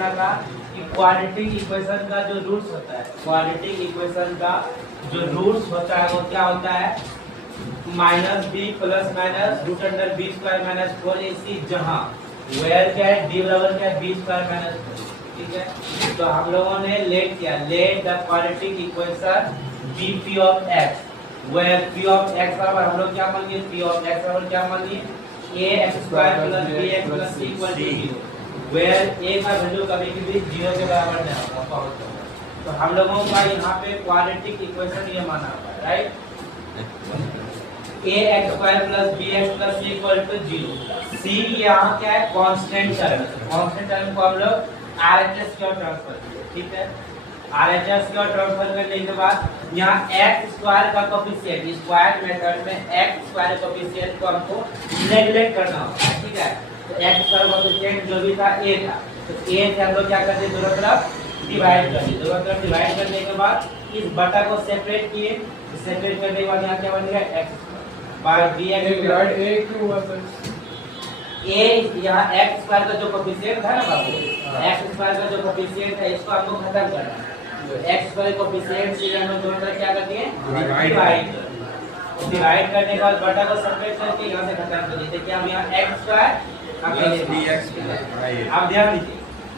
कि quadratic equation का जो रूट्स होता है, क्वाड्रेटिक इक्वेशन का जो रूट्स होता है वो क्या होता है, minus b plus minus root under b square minus 4ac, जहां वेयर क्या है, डी बराबर क्या है, बी स्क्वायर माइनस 4। ठीक है, तो हम लोगों ने लेट किया, let the quadratic equation be p of x, where p of x बराबर हम लोग क्या मान लिए, पी ऑफ एक्स बराबर क्या मान लिए, a x square plus b x plus c equal to 0, where a का वैल्यू कभी कभी 0 के बराबर नहीं होता। तो हम लोगों का यहाँ पे क्वाड्रेटिक इक्वेशन ये माना हुआ है, right, a x square plus b x plus c equal to 0। C यहाँ क्या है, कांस्टेंट टर्म, कांस्टेंट टर्म को हम लोग आरएचएस की ओर ट्रांसफर किए। ठीक है, आरएचएस की ओर ट्रांसफर करने के बाद यहाँ एक्स स्क्वायर का कोएफिशिएंट, स्क्वायर मेथड में एक्स स्क्वायर कोएफिशिएंट को हमको नेगलेक्ट करना होता है। ठीक है, तो एक्स स्क्वायर कोएफिशिएंट जो भी था ए था, तो ए से हम लोग क्या करते, दोनों तरफ डिवाइड कर दिए, दोनों तरफ डिवाइड करने के बाद इस बटा को सेपरेट किए, सेपरेट करने के बाद यहाँ क्या बन गया, x by b x divide a क्यों हुआ सर, ए यहाँ एक्स स्क्वायर का जो कोएफिशिएंट था ना बाबू, एक्स स्क्वायर का जो कोएफिशिएंट है इसको हमको खत्म करना है, तो एक्स स्क्वायर कोएफिशिएंट से हम लोग दोनों तरफ क्या करते हैं, डिवाइड डिवाइड करने के बाद बटा को सेपरेट करके यहाँ से खत्म कर देते, क्या हम यहाँ एक्स स्क्वायर अब ध्यान दीजिए,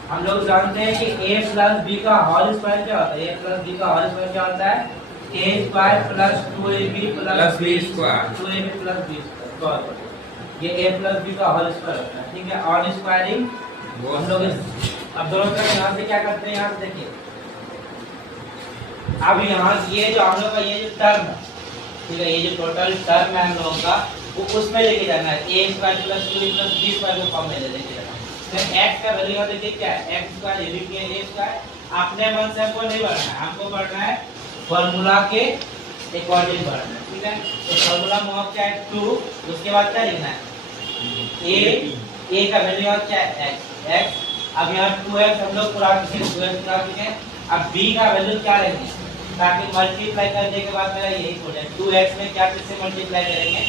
हम लोग जानते हैं कि a प्लस बी का होल स्क्वायर क्या होता है, a प्लस बी का होल स्क्वायर क्या होता है, a square plus 2ab plus b square, 2ab plus b square, ये a प्लस b का होल स्क्वायर होता है। ठीक है, ऑन स्क्वायरिंग हम लोग अब दोनों तरफ यहाँ से क्या करते हैं, यहाँ से देखिए, अब यहाँ ये जो हम लोग का ये जो टर्म है, ठीक है, ये जो टोटल टर्म है हम लोगों का वो उसमें लेके जाना है, a square plus 2a plus b square के फॉर्म में लेके जाना है। तो x का वैल्यू यहाँ देखिए क्या है, x स्क्वायर ये भी किया a स्क्वायर, अपने मन से हमको नहीं बढ़ना है, हमको बढ़ना है फार्मूला के अकॉर्डिंग बढ़ना है। ठीक है, तो फार्मूला में क्या है 2, उसके बाद क्या लिखना है, a का वैल्यू क्या है x, अब यहाँ 2x हम लोग पूरा 2x पूरा लिखे, अब b का वैल्यू क्या लेंगे, ताकि मल्टीप्लाई करने के बाद मेरा यही हो जाए, 2x में क्या किससे मल्टीप्लाई करेंगे,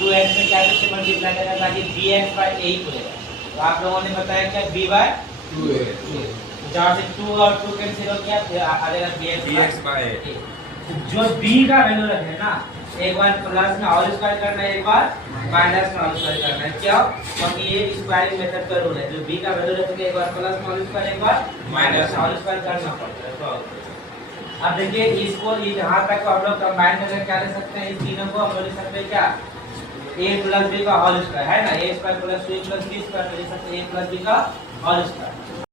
2x में क्या किससे मल्टीप्लाई करेंगे, ताकि bx बाय a ही खुलेगा। तो आप लोगों ने बताया क्या, b बाय 2a, जहाँ से 2 और 2 कैंसिल हो गया, फिर आ जाएगा bx बाय a। जो b का वैल्यू रखे ना, एक बार प्लस में होल स्क्वायर करना है, एक बार माइनस में होल स्क्वायर करना है, क्यों, क्योंकि ये स्क्वायरिंग मेथड का रूल है, जो b का वैल्यू रखेंगे एक बार प्लस में होल स्क्वायर, एक बार माइनस में होल स्क्वायर करना पड़ता है। तो अब देखिए इसको यहाँ तक हम लोग कंबाइन करके क्या ले सकते हैं, इस तीनों को हम लोग लिख सकते हैं क्या, a प्लस b का होल स्क्वायर है ना, a square plus 2a plus b square ले सकते हैं, a प्लस b का होल स्क्वायर।